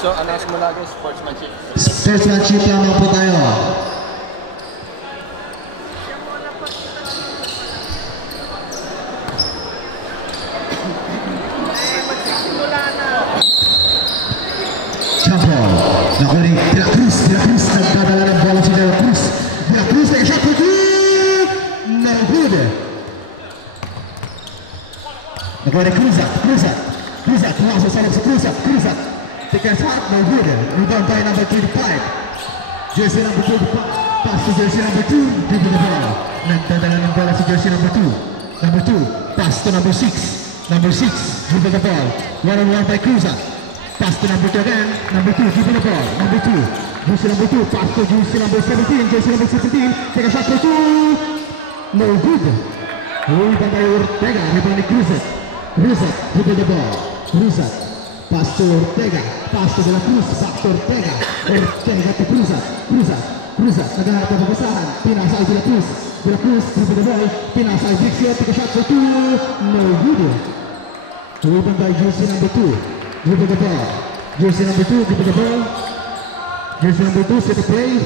So, announce mo lagi, sportsmanship. Sportsmanship lamang po tayo. Jump ball. Nakunin De La Cruz. De La Cruz nagdadala ng bola si De La Cruz. De La Cruz ay shot for good. No good. Nakunin Cruzat. Cruzat. Cruzat. Pumasok sa loob si Cruzat. Cruzat. Take a shot. No good. Rebound by number 25. Jersey number 25. Pass to jersey number 2. Dribble the ball. Nagdadala ng bola si jersey number 2. Number 2. Pass to number 6. Number 6. Dribble the ball. One-on-one by Cruzat. Pass to number 2 again. Number 2, dribble the ball. Number 2. Jersey number 2. Pass to jersey number 17. Jersey number 17. Take a shot for 2. No good. Rebound by Ortega. Rebound by Cruzat. Cruzat. Dribble the ball. Cruzat. Pass to Ortega. Pass to De La Cruz. Back to Ortega. Ortega to Cruzat. Cruzat. Cruzat. Naghahanap ng papasahan. Pinasa ay De La Cruz. De La Cruz. Dribble the ball. Pinasa ay Brixio. Take a shot for 2. No good. Rebound by jersey number 2. Dribble the ball. Jersey number 2, dribble the ball. Jersey number 2, set the play.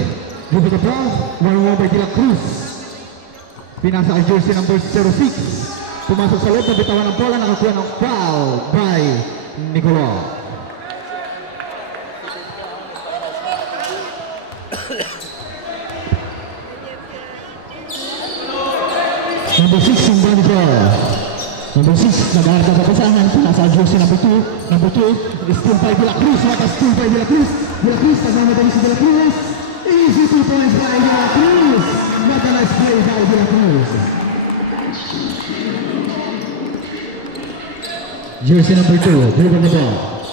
Dribble the ball. One-on-one by De La Cruz. Pinasa ang jersey number 06. Pumasok sa loob, nabitawan ng bola, nakakuha ng foul by Nicolo. Number 6, yung ball ball. Number 6, nag-aarap ang kapasahan. Pinasa ang jersey number 2. Number 2, steal by De La Cruz. What a steal by De La Cruz. De La Cruz, nagmamadali si De La Cruz. Easy 2 points by De La Cruz. What a nice play by De La Cruz. Jersey number 2, dribble the ball.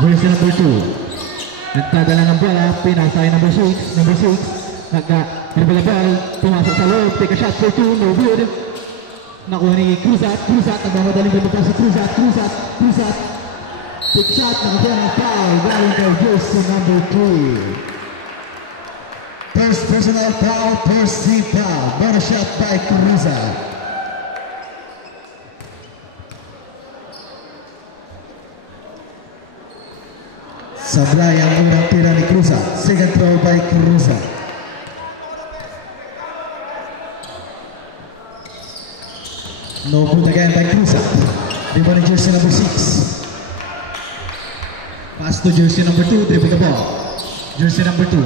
Jersey number 2. Nagtadala ng bola, pinasa ay number 6. Number 6, nag-dribble the ball. Pumasok sa loob, take a shot for 2, no good. Nakuha ni Cruzat. Cruzat, nagmamadaling pumunta si Cruzat. Cruzat. Cruzat. Take shot, nakakuha ng foul. Galing kay jersey number 3. First personal foul, first team foul. Bonus shot by Cruzat. Sablay ang unang tira ni Cruzat. Second throw by Cruzat. No good again by Cruzat. Dribble jersey number 6. Pass to jersey number 2, dribble the ball. Jersey number 2.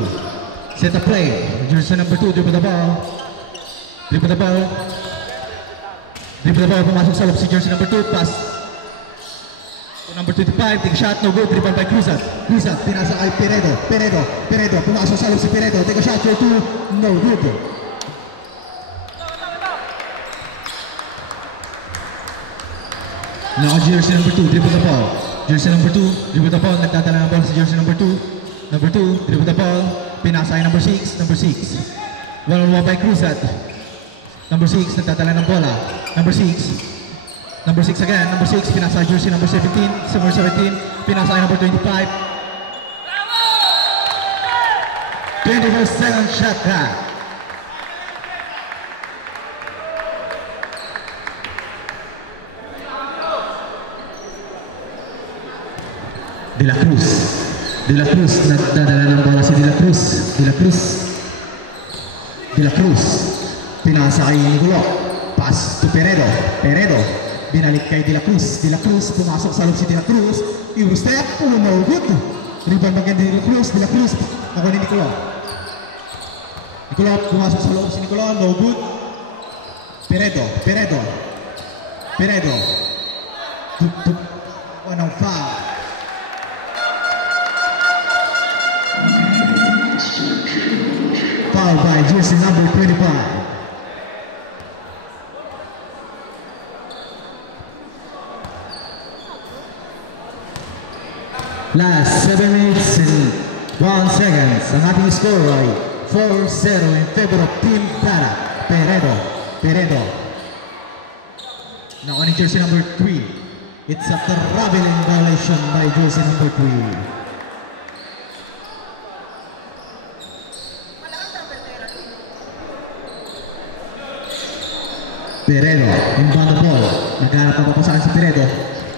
Set a play. Jersey number 2, dribble the ball. Dribble the ball. Dribble the ball, pumasok sa loob si jersey number 2. Pass to number 25, take a shot, no good. Dribble by Cruzat. Cruzat, pinasa kay Peredo. Peredo, pumasok sa loob si Peredo. Take a shot for 2, no good. Now jersey number 2, dribble the ball. Jersey number 2, dribble the ball. Nagtatala ng ball si jersey number 2. Number 2, dribble the ball. Pinasa ay number 6. Number 6. One-on-one by Cruzat. Number 6, nagtatala ng bola. Number 6. Number 6 again. Number 6, pinasa jersey number 17. Number 17, pinasa ay number 25. 21st second shot clock. De La Cruz. De La Cruz, nagdadala ng bola si De La Cruz. De La Cruz. De La Cruz. Pinasa kay Nicolo. Pass to Peredo. Peredo. Binalik kay De La Cruz. De La Cruz, pumasok sa loob si De La Cruz. Eurostep, no good. Rebound again De La Cruz. De La Cruz, nakuha ni Nicolo. Nicolo, pumasok sa loob si Nicolo, no good. Peredo. Peredo. Peredo. Anong foul? Foul by jersey number 25. Last 7 minutes and 1 seconds. Ang ating score ay 4-0 in favor of Team Tara. Peredo. Now on jersey number 3. It's a traveling violation by jersey number 3. Peredo, inbound the ball. Naghanap ang papasahan si Peredo.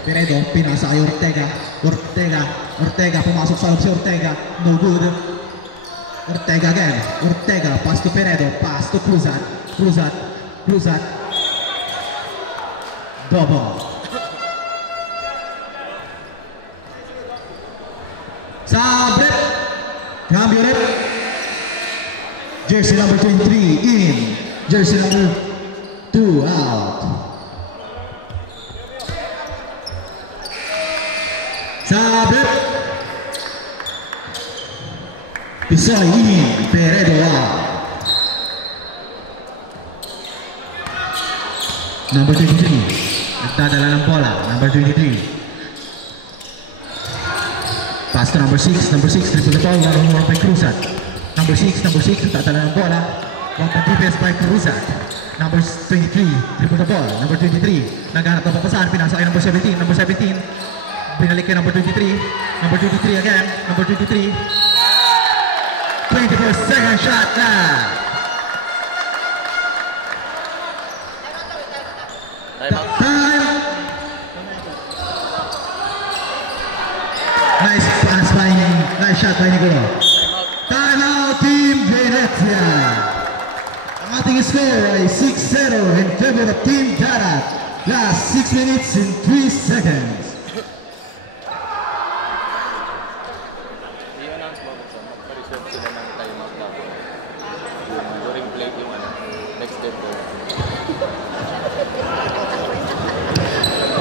Peredo, pinasa kay Ortega. Ortega pumasok sa loob si Ortega. No good. Ortega again. Ortega, pass to Peredo, pass to Cruzat. Double. Sabret. Cambio red. Jersey number 23 in. Jersey number 2 out. Sabret. Pisoy in. Peredo out. Number 23. Nagdadala ng bola. Number 23. Pass to number 6. Number 6. Triple the ball. One by Cruzat. Number 6. Nagdadala ng bola. One by defense by Cruzat. Number 23. Triple the ball. Number 23. Naghanap ng papasahan. Pinasa kay number 17. Number 17. Binalik kay number 23. Number 23 again. Number 23. 24-second shot na. Time. Nice pass by nice shot by Nicolo. Time out, Team Venezia. Ang ating score ay 6-0 in favor of Team Darat. Last 6 minutes and 3 seconds. I-announce mo kung saan magpa-reserve sila ng timeout na during play yung next step doon.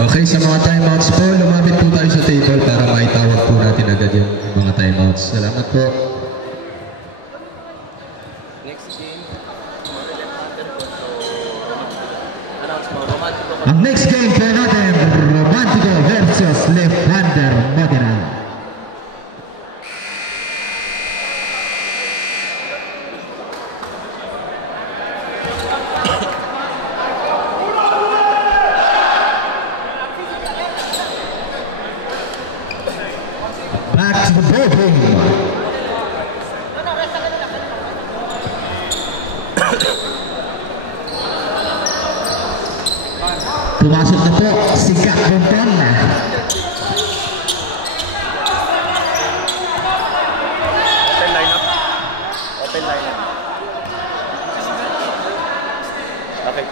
Okay, sa mga timeouts po, lumapit po tayo sa table para maitawag po natin agad yung mga timeouts. Salamat po. Next game, announce mo, Romantico. Ang next game po natin, Romantico versus Left-Hander Modena. Back to the ball game. Pumasok na po si Kakbonton. Open lineup. Okay.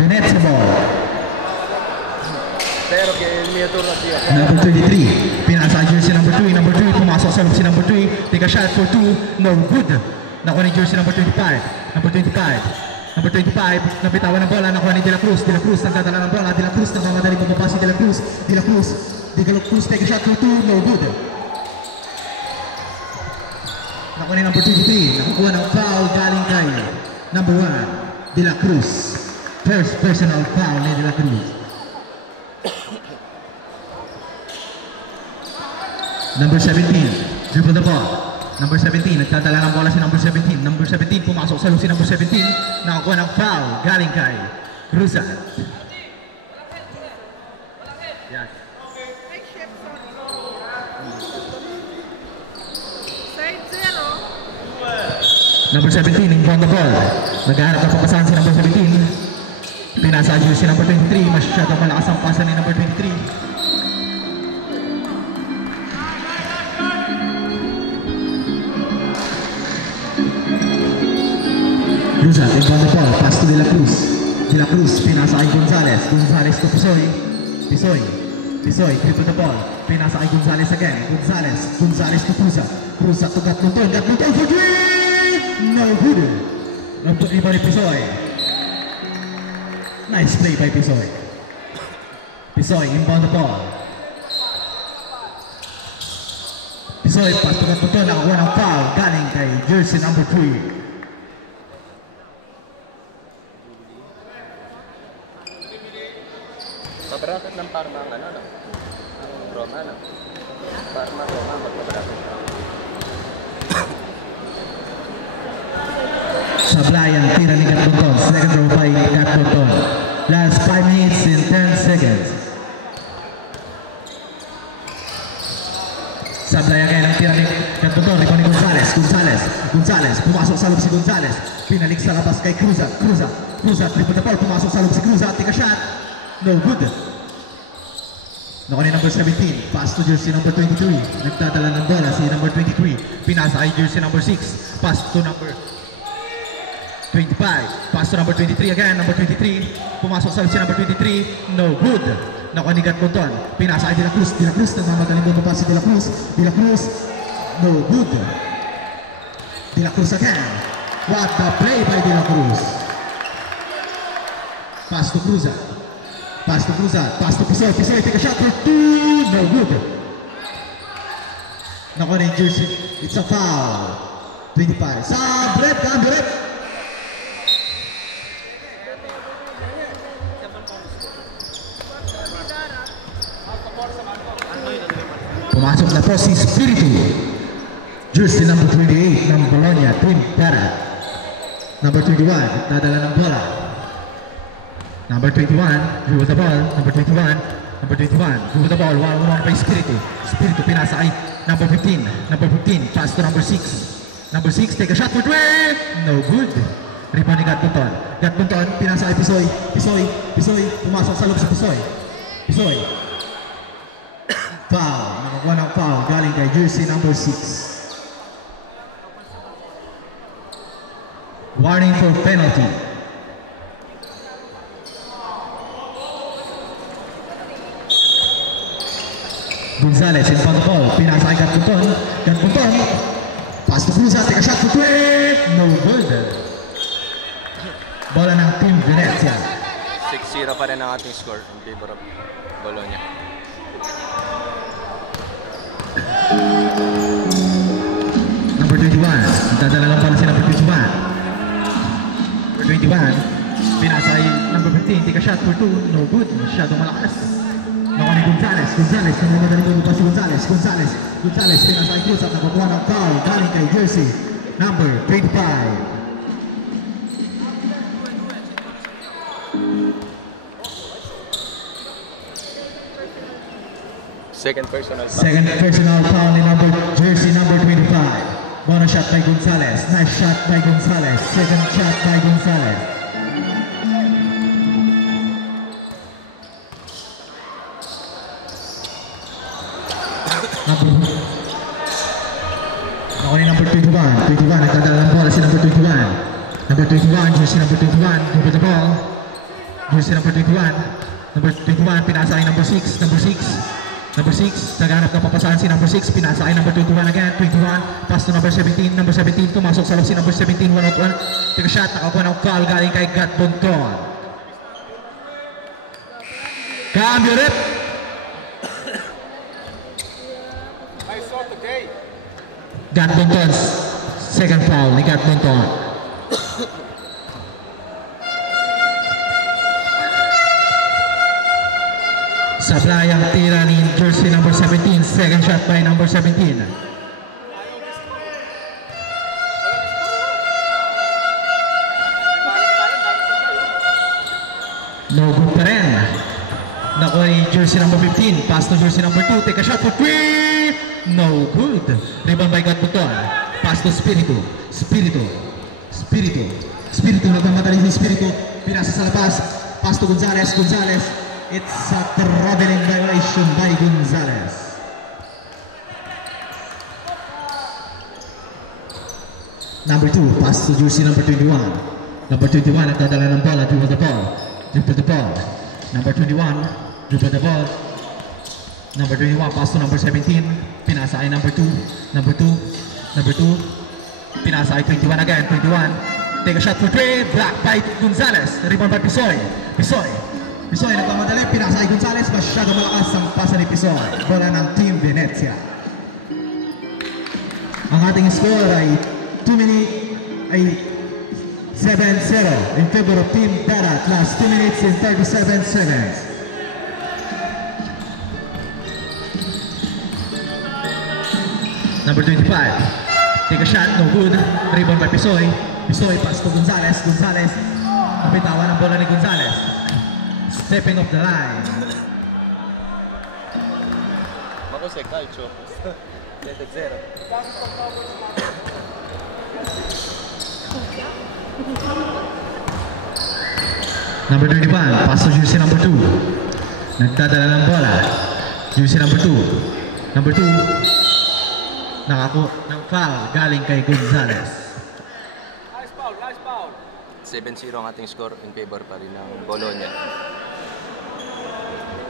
Venezia ball. Pero kaya miniatur na siya. Number 23. Pinasa jersey number 3. Number 3. Pumasok sa loob si number 3. Take a shot for 2. No good. Nakuha ni jersey number 25. Number 25. Number 25. Napitawan ng bola. Nakuha ni De La Cruz. De La Cruz nagdadala ng bola. De La Cruz nagmamadali bumaba si De La Cruz. De La Cruz. De La Cruz take a shot for 2. No good. Nakuha ni number 23. Nakukuha ng foul galing kay number 1. De La Cruz. First personal foul ni De La Cruz. Number 17, dribble the ball. Number 17, nagdadala ng bola si number 17. Number 17, pumasok sa loob si number 17. Nakakuha ng foul, galing kay Cruzat. Yan. Number 17, inbound the ball. Naghahanap ng papasahan si number 17. Pinasa si number 23. Masyadong malakas ang pasa ni number 23. Cruzat, inbound the ball, pass to De La Cruz. De La Cruz, pinasa kay Gonzalez. Gonzalez to Pisoy. Pisoy, triple the ball. Pinasa kay Gonzalez again. Gonzalez to Cruzat. Cruzat to Gatluton. Gatluton for 3! No good. Nagput ni Pisoy. Nice play by Pisoy. Pisoy, inbound the ball. Pisoy, pass to Gatluton. Nakakuha ng foul. Galing kay jersey number 3. Pabracket ng Parma ang ano, Roma, no? Parma, Roma, magpabracket. Sablayan, tira ni Gatluton. Second row by Gatluton. Last 5 minutes and 10 seconds. Sablayan kaya ng tira ni Gantunton, rebound ni Gonzales. Gonzales, pumasok sa loob si Gonzales. Pinalik sa labas kay Cruzat. Triple the ball, pumasok sa loob si Cruzat. Take a shot. No good. Nakuha ni number 17. Pass to jersey number 23. Nagdadala ng bola si number 23. Pinasa kay jersey number 6. Pass to number 25. Pass to number 23 again. Number 23. Pumasok sa loob si number 23. No good. Nakuha ni Gantunton. Pinasa kay De La Cruz. Nagmamagaling mo pa si De La Cruz. No good. De La Cruz again. What the play by De La Cruz. Pass to Cruzat. Pass to Pisoy, take a shot for 2, no good. Nakuha na yung jersey, it's a foul. 25, Sabret, Gambiret. Pumasok na po si Spiritu. Jersey number 28 ng Bologna, Team Tara. Number 21, dadala ng bola. Number 21, dribble the ball. Number 21, dribble the ball. One by Spiritu. Spiritu pinasa kay number 15. Pass to number 6. Number 6, take a shot for 3. No good. Rebound ni Gantunton. Pinasa kay Pisoy. Pumasok sa loob si Pisoy. Foul. Nakakuha ng foul. Galing kay jersey number 6. Warning for penalty. Gonzales in front of the ball. Pinasa kay Gantunton. Pass to Cruzat. Take a shot for 3. No good. Bola ng Team Venezia. 6-0 pa rin ang ating score in favor of Bologna. Number 21. Dadala lang pala si number 21. Number 21. Pinasa kay number 15. Take a shot for 2. No good. Masyadong malakas. Nakuha ni Gonzales. Nagmamagaling mo pa si Gonzales. Pinasa kay Cruz at nakakuha ng foul. Galing kay jersey number 25. Second personal foul ni jersey number 25. Bonus shot by Gonzales. Nice shot by Gonzales. Second shot by Gonzales. Nakuha ni number 21. Nagdadala ng bola si number 21. Jersey number 21. Dribble the ball. Jersey number 21. Number 21, pinasa kay number 6. Number 6, naghanap ng papasahan si number 6. Pinasa kay number 21 again. 21, pass to number 17. Number 17, tumasok sa loob si number 17. 1-on-1. Take a shot, nakakuha ng foul galing kay Gantunton. Cambio rep. Gantunton's second foul ni Gantunton. Sablay ang tira ni jersey number 17. Second shot by number 17. No good pa rin. Nakuha ni jersey number 15. Pass to jersey number 2. Take a shot for 3. No good. Rebound by Gantunton. Pass to Spiritu. Nagmamadali ni Spiritu. Pinasa sa labas. Pass to Gonzales. It's a traveling violation by Gonzales. Number 2, pass to jersey number 21. Number 21, nagdadala ng bola, dribble the ball. Number 21, dribble the ball. Number 21, pass to number 17. Pinasa ay number 2. Number 2, pinasa ay 21 again. 21, take a shot for 3. Block by Gonzales. Rebound by Pisoy, nagmamadali, pinasa kay Gonzales, masyado malakas ang pasa ni Pisoy. Bola ng Team Venezia. Ang ating score ay 7-0 in favor of Team Tara. Last 2 minutes and 37 seconds. Number 25, take a shot, no good. Rebound by Pisoy, pass to Gonzales. Napitawan ang bola ni Gonzales. Stepping off the line. Ako si Calcio. Rated 0. Number 21, pass to jersey number 2. Nagdadala ng bola. Jersey number 2. Number 2, nakako ng foul galing kay Gonzales. 7-0 ang ating score in favor pa rin ng Bologna.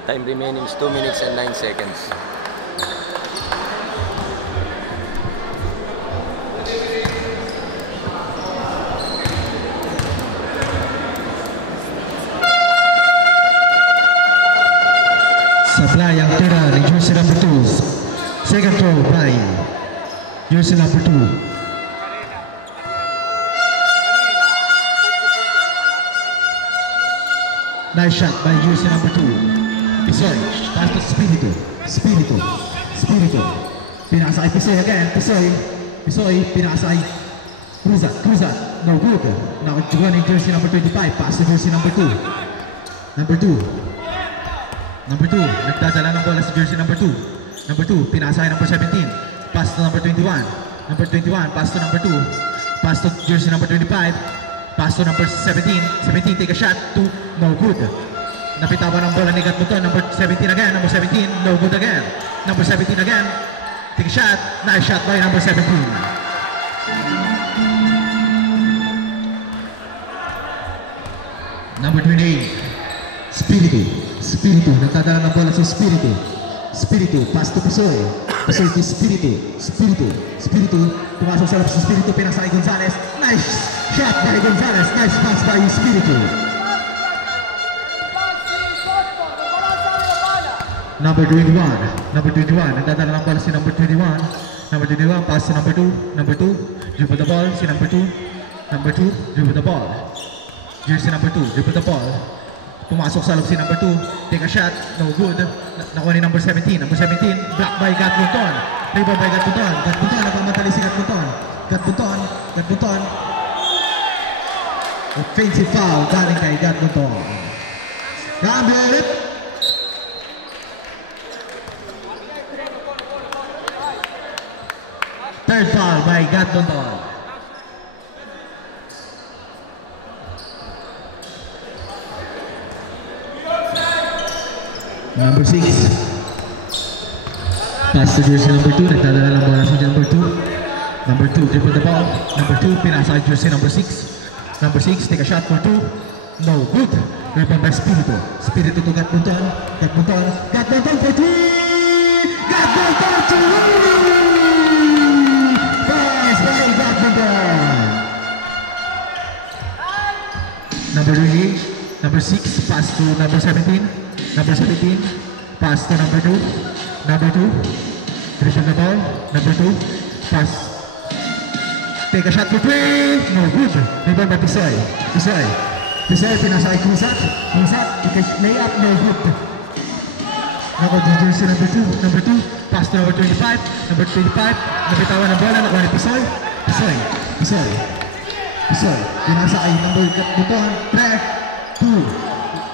Time remaining is 2 minutes and 9 seconds. Supply ang tira ng jersey number 2. Second throw by jersey number 2. Nice shot by jersey number 2. Pisoy, pass to Spirito. Spirito. Pinasa kay Pisoy again. Pisoy, pinasa kay Cruzat. No good. Nakajuga ng jersey number 25. Pass to jersey number 2. Number 2, nagdadala ng bola sa jersey number 2. Number 2, pinasa kay number 17. Pass to number 21. Number 21, pass to number 2. Pass to jersey number 25. Pass to number 17. 17, take a shot. 2, no good. Napitawan ng bola ni Gatbuton. Number 17 again. Number 17, no good again. Number 17 again. Take a shot. Nice shot by number 17. Number 28. Spirito, nagdadala ng bola sa Spirito, pass to Pisoy to Spirito, pumasok sa loob sa Spirito, pinasa kay Gonzales. Nice shot by Gonzales, nice pass by Spirito. Number 21, nagdadala ng bola si number 21. Number 21, pass to number 2. Number 2, dribble the ball, si number 2. Number 2, dribble the ball. Jersey number 2, dribble the ball. Pumasok sa loob si number 2. Take a shot. No good. Nakuha ni number 17. Number 17. Block by Gatbuton. Rebound by Gatbuton. Nagmamadali si Gatbuton. Offensive foul galing kay Gatbuton. Number 3rd foul by Gatbuton. Number 6. Pass to jersey number 2. Nagdadala ng bola sa number 2. Number 2, dribble the ball. Number 2, pinasa kay jersey number 6. Number 6, take a shot for 2. No good. Rebound by Spirito to Gatbuton. Gatbuton for 3. Gatbuton to pass by Gatbuton. Number 3, number 6, pass to number 17. Number 17, pass to number 2. Number 2, dribble the ball. Number 2, pass. Take a shot for 3. No good. Rebound by Pisoy, pinasa kay Cruzat. Lay up, no good. Nakuha jersey number 2. Number 2, pass to number 25. Number 25, nabitawan ng bola. Nakuha ni Pisoy. Pinasa kay number 3, 2,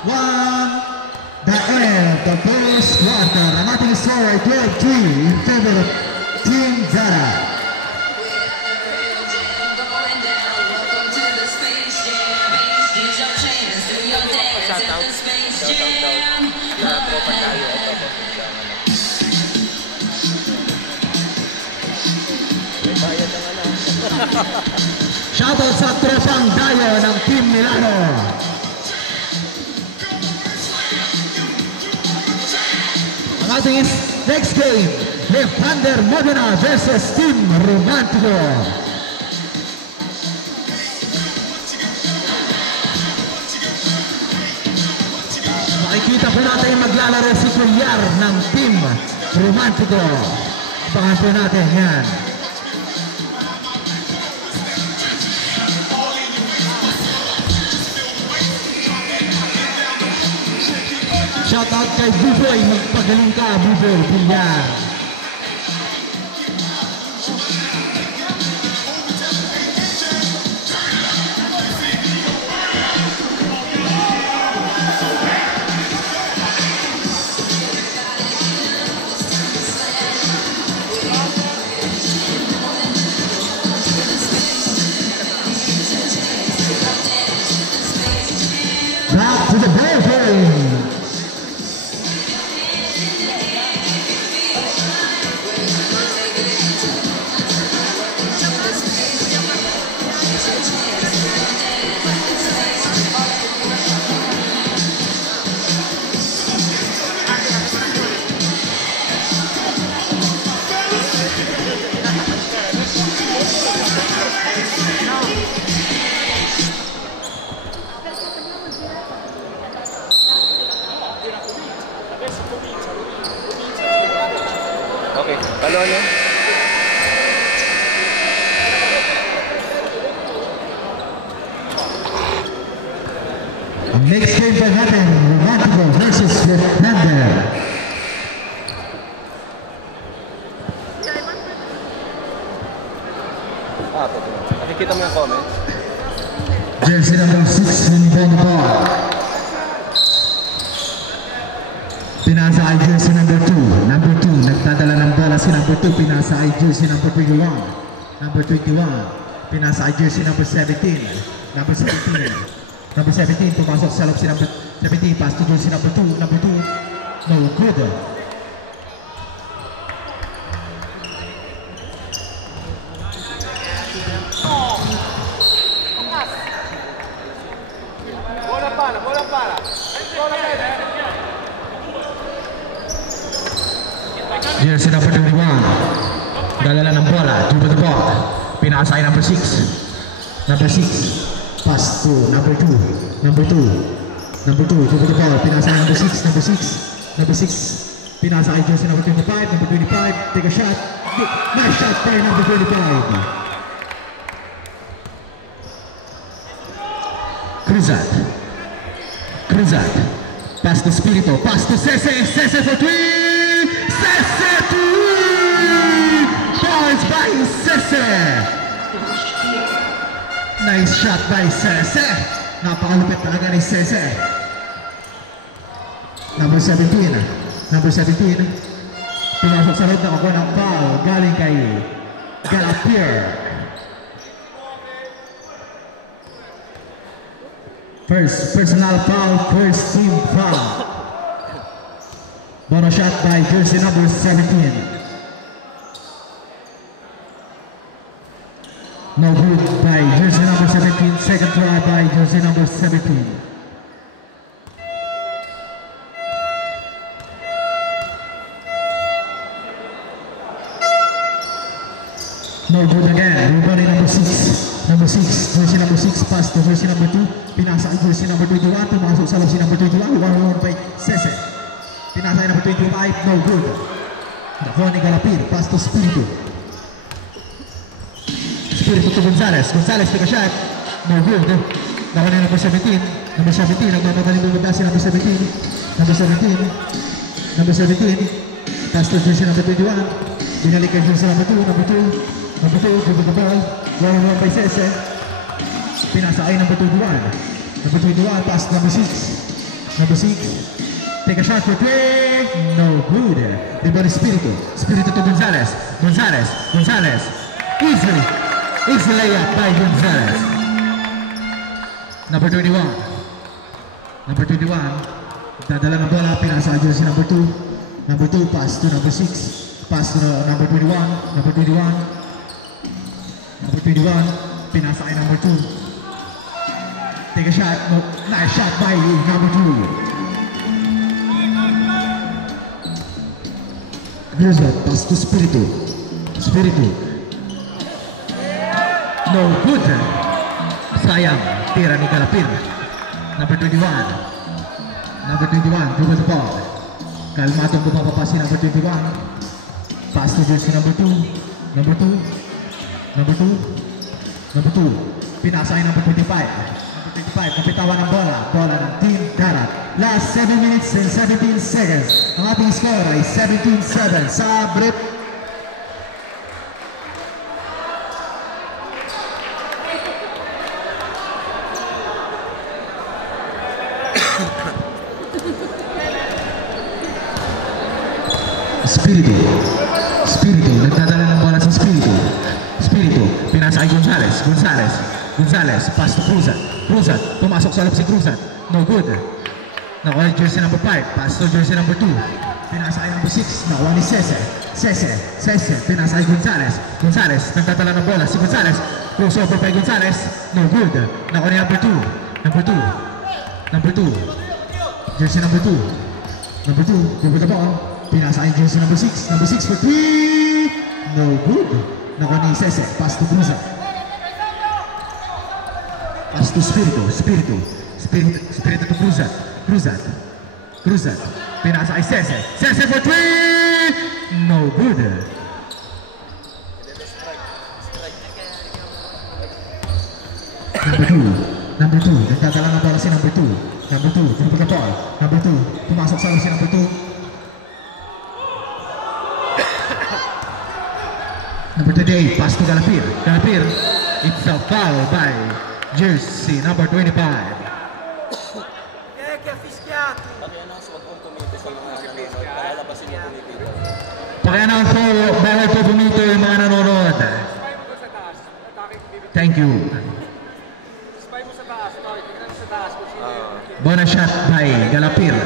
1. The end of the first quarter. Ang ating score ay 12-3 in favor of Team Zara. Shoutout sa tropang dayo ng Team Milano. Ang ating next game, Thunder Modena versus Team Romantico. Makikita po natin maglalaro si Kulyar ng Team Romantico. Abangan po natin yan. Shoutout kay Buboy, magpagaling ka Buboy Villar. Next game po natin, Romantico versus Fernandez. Nakikita mo yung comment? Jersey number 6, Winnie Ball. Pinasa ay jersey number 2. Number 2, nagdadala ng bola si number 2. Pinasa ay jersey number 21. Number 21, pinasa ay jersey number 17. Number 17. Number 17, pumasok sa loob si number 17. Pass to jersey number 2. Number 2, no good. Jersey number 21, dala ng bola, dribble the ball, pinasa ay number 6, pass to number 2, dribble the ball, pinasa ay number 6, pinasa ay jersey number 25, take a shot, nice shot by number 25. Cruzat, pass to Spirito, pass to Cese for 3! Cese to win! Points by Cese! Nice shot by Cese! Napakalupit talaga ni Cese. Number 17. Pinasok sa loob na kakuha ng foul galing kay Galapier. First personal foul, first team foul. Bonus shot by jersey number 17. No good by jersey number 17. Second try by jersey number 17. No good again. Rebounding number 6. Jersey number 6. Pass to jersey number 2. Pinasa ay jersey number 21. Pumasok sa loob si number 21. 1-1 by Cese. Pinasa ay number 25. No good. Nakuha ni Galapir. Pass to Spirito. Spirito to Gonzales. Gonzales take a shot. No good. Nakuha ni number 17. Nagmamagaling bumaba si number 17. Number 17. Pass to jersey number 21. Binalik kay jersey number 2. Number 2, dribble the ball. 1-1 by Cese. Pinasa ay number 21. Pass to number 6. Take a shot for 3. No good. Rebound Spirito to Gonzales. Easy layup by Gonzales. Number 21. Dadala ng bola. Pinasa ay jersey number 2. Pass to number 6. Pass to number 21. Pinasa ay number 2. Take a shot. No, nice shot by number 2. Grizzle, pass to Spirito. No good. Sayang, tira ni Galapir. Number 21, dribble the ball. Kalmadong bumababa si number 21. Pass to jersey number 2. Pinasa ay number 25. Kapitawan ng bola ng Team Darat. Last 7 minutes and 17 seconds. Ang ating score ay 17-7 sa break. Spirito, nagdadala ng bola sa Spirito, pinasa ay Gonzales, pass to Cruzat, pumasok sa loob si Cruzat, no good. Nakuha jersey number 5, pass to jersey number 2, pinasa ay number 6, nakuha ni Cese, pinasa ay Gonzales, nagdadala ng bola si Gonzales, crossover by Gonzales, no good. Nakuha ni number 2, jersey number 2, dribble the ball. Pinasa ay jersey number 6 for 3. No good. Nakuha ni Cese. Pass to Cruzat. Pass to Spirito to Cruzat. Pinasa ay Cese for 3. No good. Number 2. Nagkakalang na para si number 2. Number 2, dribble the ball. Number 2, pumasok sa si number 2. Number 28, pass to Galapir. Galapir, it's a foul by jersey number 25. Paki-announce, wag kong kumiti sa mga nanonood. Palalabasin mo kumiti. Paki-announce po, bawal po bumito yung mga nanonood. Thank you. Bonus shot by Galapir.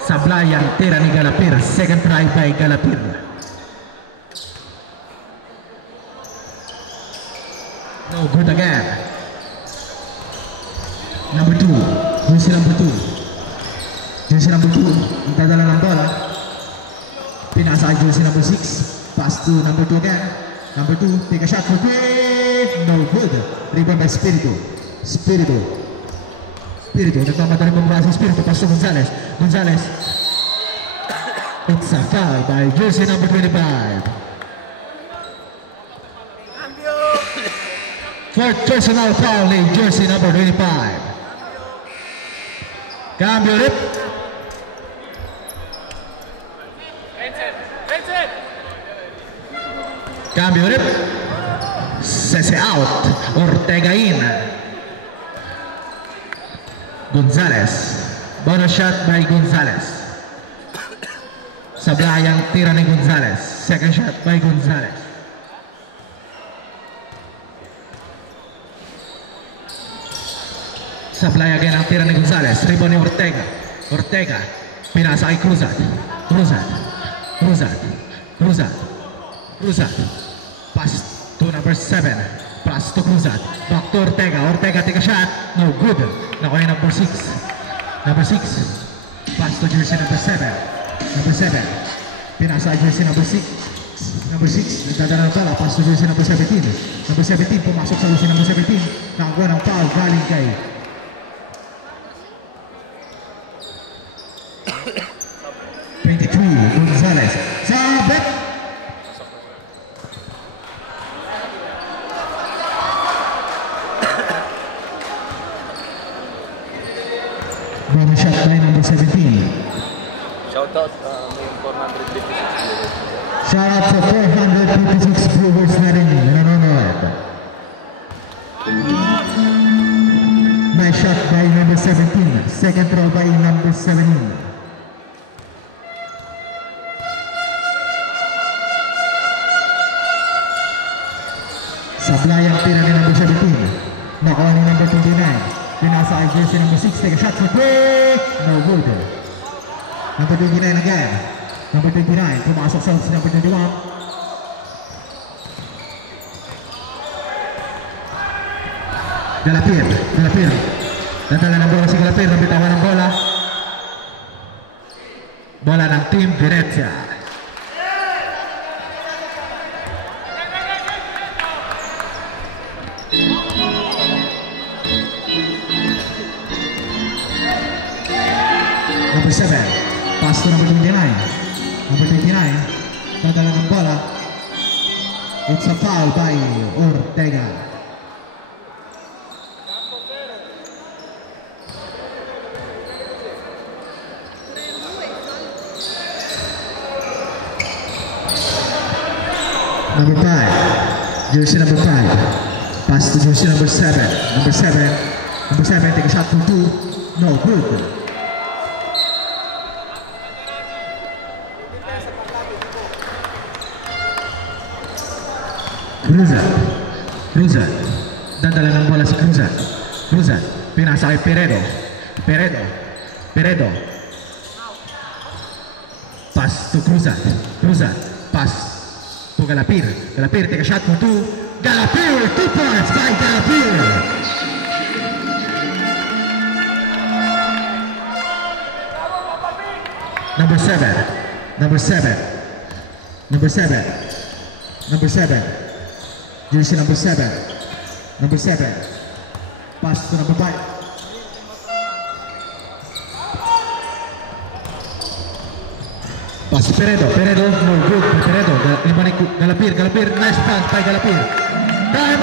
Sablay ang tira ni Galapir. Second try by Galapir. No good again. Number 2. Jersey number 2. Jersey number 2. Ang dadala ng bola. Pinasa ay jersey number 6. Pass to number 2 again. Number 2. Take a shot for 3. No good. Rebound by Spirito. Spirito. Nagmamadali mo mula sa Spirito. Pass to Gonzales. Gonzales. It's a foul by jersey number 25. Fourth personal foul in jersey number 25. Cambio ulit. Cambio ulit. Sese out. Ortega in. Gonzales. Bonus shot by Gonzales. Sablay ang tira ni Gonzales. Second shot by Gonzales. Sablay again ang tira ni Gonzales. Rebound ni Ortega. Ortega. Pinasa kay Cruzat. Cruzat. Pass to number 7. Pass to Cruzat. Back to Ortega. Ortega take a shot. No good. Nakuha yung number 6. Number 6. Pass to jersey number 7. Number 7. Pinasa kay jersey number 6. Number 6. Nagdadala ng pala. Pass to jersey number 17. Number 17. Pumasok sa jersey number 17. Nakakuha ng foul. Galing kay 23, Gonzales. Sabit! Bonus shot by number 17. Shoutout may 456. Shout out sa 456 viewers na rin nanonood. Nice shot by number 17. Second throw by number 17. Sablay ang tira ni number 17. Nakuha ni number 29. Pinasa ay jersey number 6. Take a shot for 3. No good. Number 29 again. Number 29. Pumasok sa number 21. Galapir. Nadala ng bola si Galapir. Nabitawan ng bola. Bola ng Team Venezia. Number 7, pass to number 29. Number 29, nadala ng bola. It's a foul by Ortega. Number 5, jersey number 5. Pass to jersey number 7. Number 7, take a shot for 2. No good. Cruzat. Dadala ng bola si Cruzat. Pinasa kay Peredo. Pass to Cruzat. Pass to Galapir. Take a shot for 2. Galapir, 2 points by Galapir. Number 7. Jersey number 7. Pass to number 5. Pass to Peredo, no good. Galapir, nice pass by Galapir. Time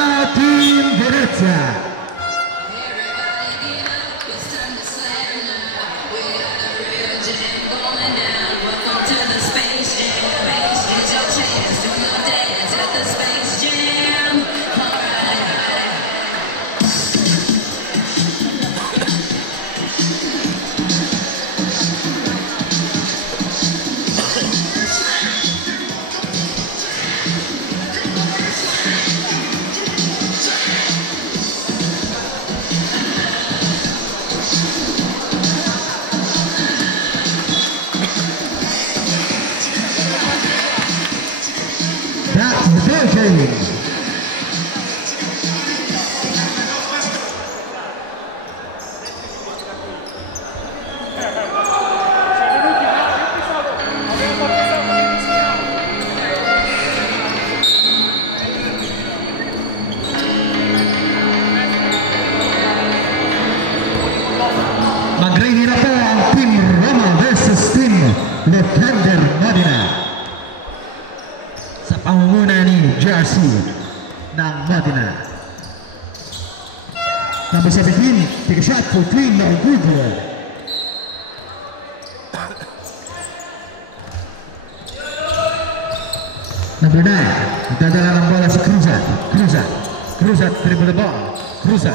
out, Team Venezia. That's the version. Mag-ready na po ang Team Roma versus Team Defender Modena sa pangunguna ni Jersey ng Modena. Number 17, take a shot for clean, no good. Number 9, nagdadala ng bola si Cruzat. Cruzat, dribble the ball. Cruzat,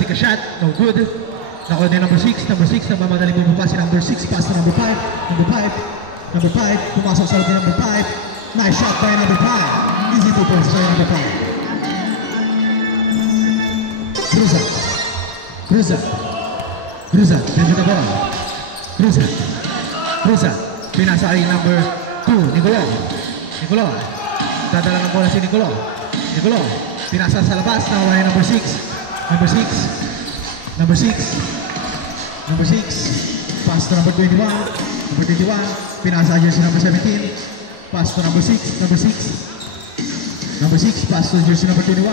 take a shot, no good. Nakuha din number 6 nagmamadali bumaba si number 6, pass to number 5, pumasok sa loob ng number 5, nice shot by number 5, easy 2 points by number 5. Cruzat, dribble the ball. Cruzat, pinasa ay number 2, Nicolo, dadala ng bola si Nicolo, pinasa sa labas, nakuha yung number 6, pass to number 21, pinasa jersey number 17, pass to number 6, pass to jersey number 21,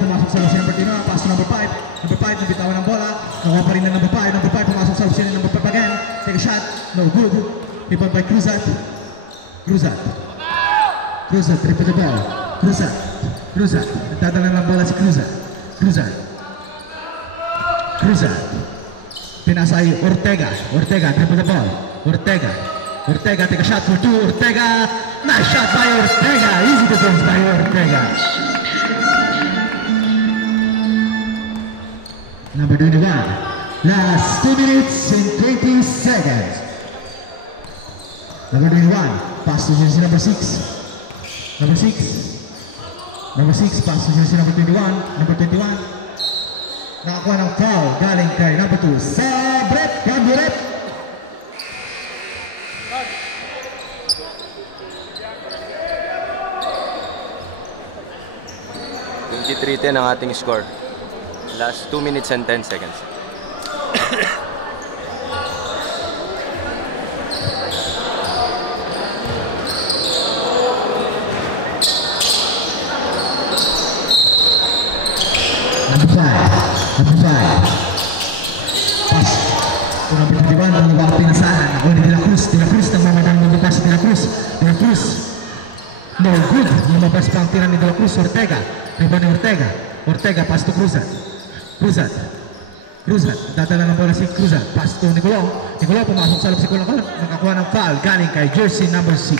pumasok sa jersey number 21, pass to number 5, nabitawan ng bola, nakuha pa rin ng number 5, pumasok sa jersey number 5 again, take a shot, no good, rebound by Cruzat, triple the ball, Cruzat, nagdadala ng bola si Cruzat, pinasa ay Ortega, triple the ball, Ortega, take a shot for 2, Ortega, nice shot by Ortega, easy defense by Ortega. Number 21, last 2 minutes and 20 seconds. Number 21, pass to jersey number 6, pass to jersey number 21, nakakuha ng foul galing kay number 2 sa Brett Camburet. $23-10 ang ating score. Last 2 minutes and 10 seconds. Number 5. Pass. Kung ang pinatiwan, ang ibang pinasahan. Ako ni De La Cruz, nagmamadang lumabas si De La Cruz. No good. Lumabas pa ang tira ni De La Cruz. Ortega. Riba ni Ortega, pass to Cruzat. Dadala ng bola si Cruzat. Pass to Nicolo, pumasok sa loob si Nicolo. Nakakuha ng foul galing kay jersey number 6.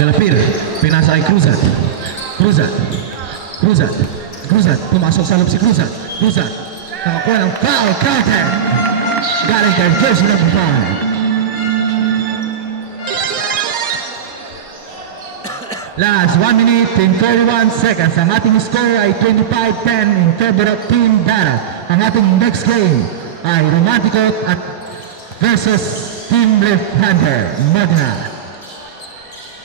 Galapir, pinasa kay Cruzat, pumasok sa loob si Cruzat, nakakuha ng foul, counter, galing kay jersey number 5. Last 1 minute and 31 seconds, ang ating score ay 25-10 in favor of Team Dara. Ang ating next game ay Romantico at versus Team Left-Hander, Modena.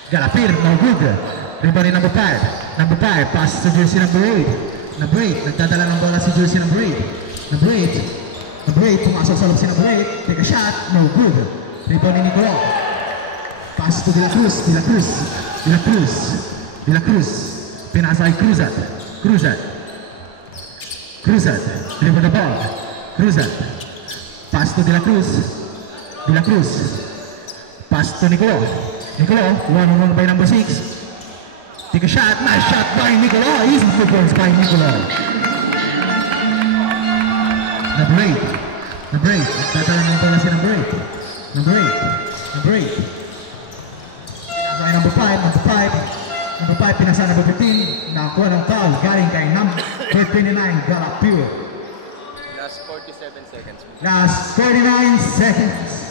Galapir, no good. Rebound ni number 5, pass to jersey number 8, nagdadala ng bola si jersey number 8, pumasok sa loob si number 8, take a shot, no good. Rebound ni Nicolo, pass to De La Cruz, pinasa ay Cruzat, dribble the ball, pass to De La Cruz, pass to Nicolo, one-on-one by number 6. Take a shot, nice shot by Nicolo, easy 2 points by Nicolo. Number 8, tatala ng bola si number 8. By number 5, pinasa number 15, nakakuha ng foul, galing kay number 29, Galapir. Last 47 seconds. Last 49 seconds.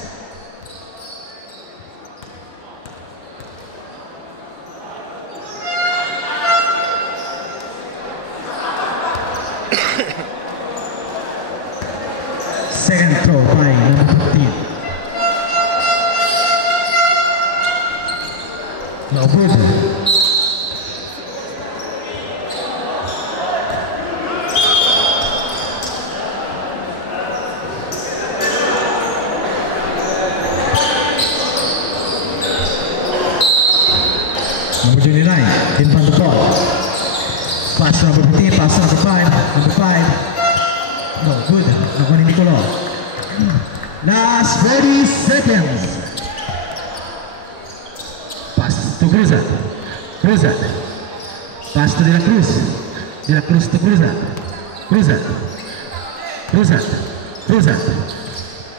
Second throw by number 15. No good. Number 29, in front of the ball. Pass to number 15, pass to number 5. Number 5. No, good. Nakuha ni Nicolo. Last 30 seconds. Pass to Cruzat. Cruzat. Pass to De La Cruz. De La Cruz to Cruzat. Cruzat. Cruzat. Cruzat.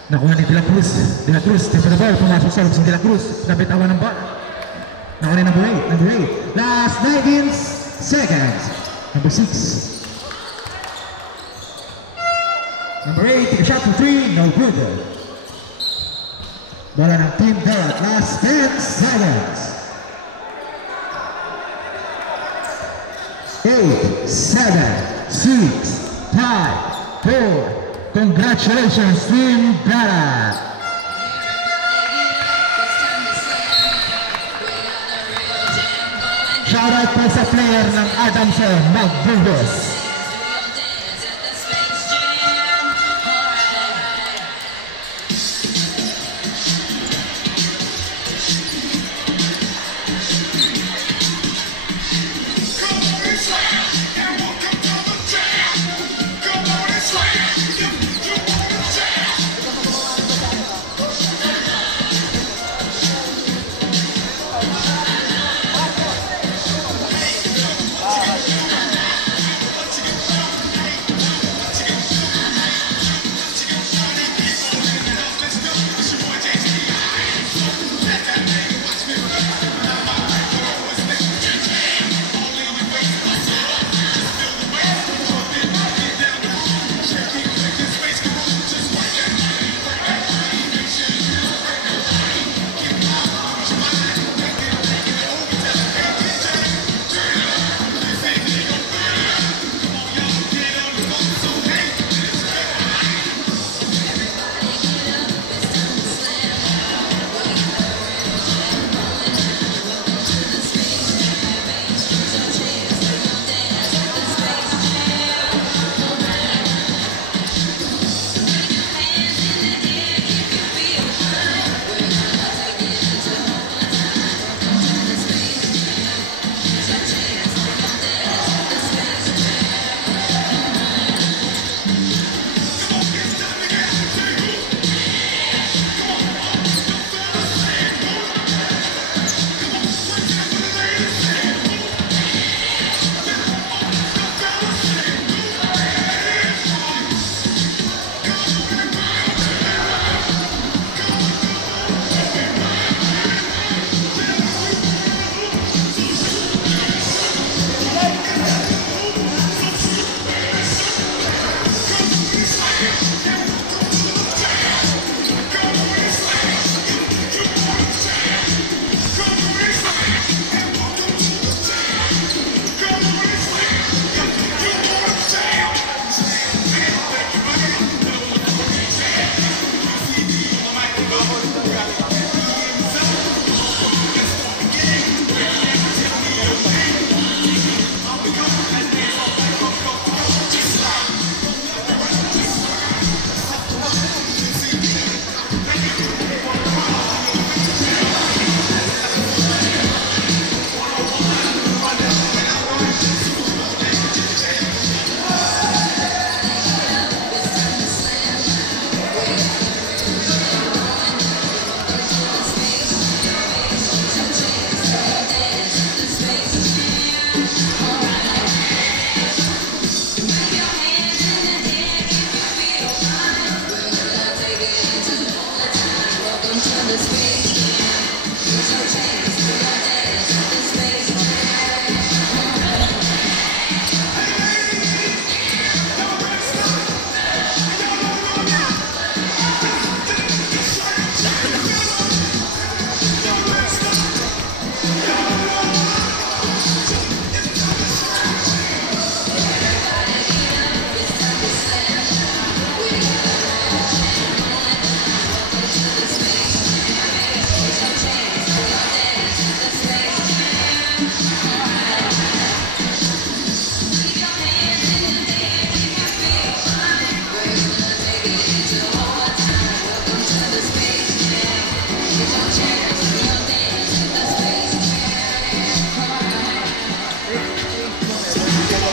Nakuha ni De La Cruz. De La Cruz. Tempo na ball. Pumasok sa loob si De La Cruz. Nabitawan ng ball. Nakuha ni number 8. Number 8. Last 19 seconds. Number 6. Number 8, take a shot for 3, no good. Bola ng Team Berat, last 10 seconds. 8, 7, 6, 5, 4. Congratulations, Team Berat. Shoutout po sa player ng Adamson, Magburgos.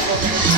po.